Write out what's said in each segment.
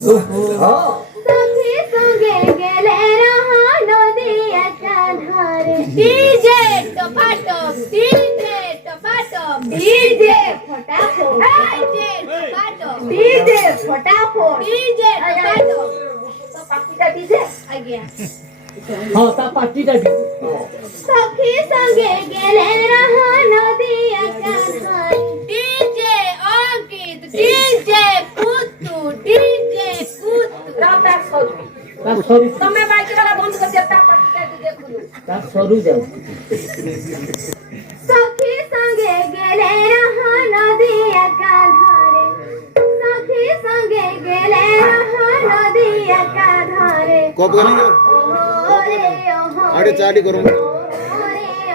सखी संगे गेले रहा नदियाच्या धारे डीजे टपाटप डीजे फटाफट डीजे टपाटप डीजे टपाटप तो पाकीटा डीजे आज्ञा हाँ ता पार्टीटा सखी संगे गेले रहा नदियाच्या धारे डीजे अंकित डीजे कुतू डीजे कुतू राता सरू तमे बाइक वाला बंद कर देता पाकीटा डीजे खुलू ता सरू जाऊ सखी संगे गेले रहा नदियाच्या धारे सखी संगे गेले रहा नदियाच्या धारे कब करेंगे आड़े चाटी गरम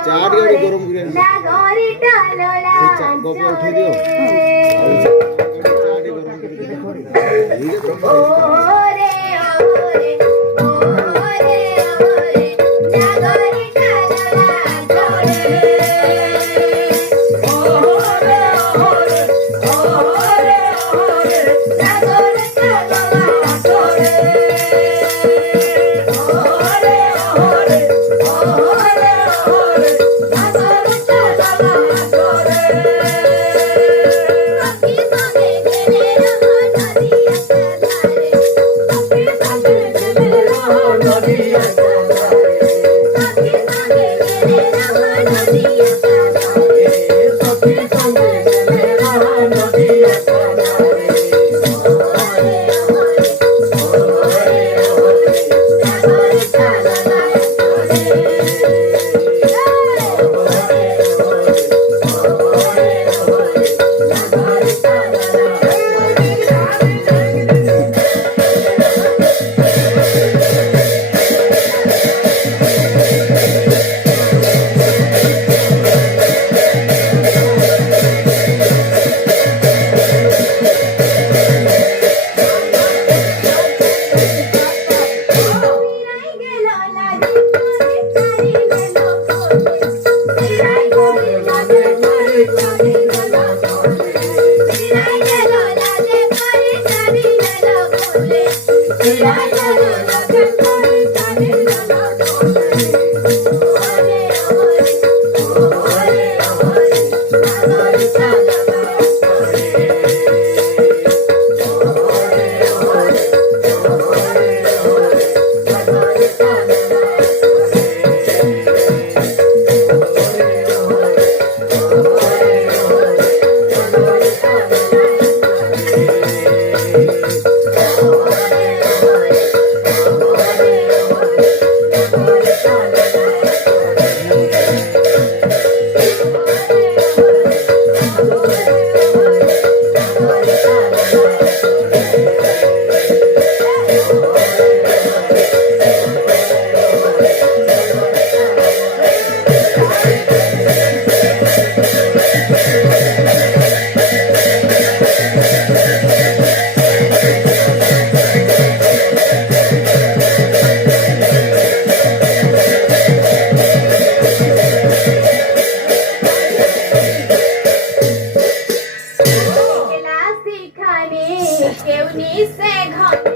चाट गाड़ी गरम करे लागोरी टालोला कप उठा दियो चाटी गरम करे ठीक है ओरे ओरे ओरे ओरे लागोरी टालोला जोड़े ओरे ओरे ओरे ओरे लागोरी टालोला जोड़े ओरे ओरे ओरे ओरे लागोरी टालोला जोड़े सखी संगे गेले रहा नदियाच्या धारे सखी संगे गेले रहा नदियाच्या धारे सखी संगे गेले रहा नदियाच्या धारे सखी संगे गेले रहा नदियाच्या धारे ओरे ओरे ओरे ओरे लागोरी टालोला जोड़े केवनी से घन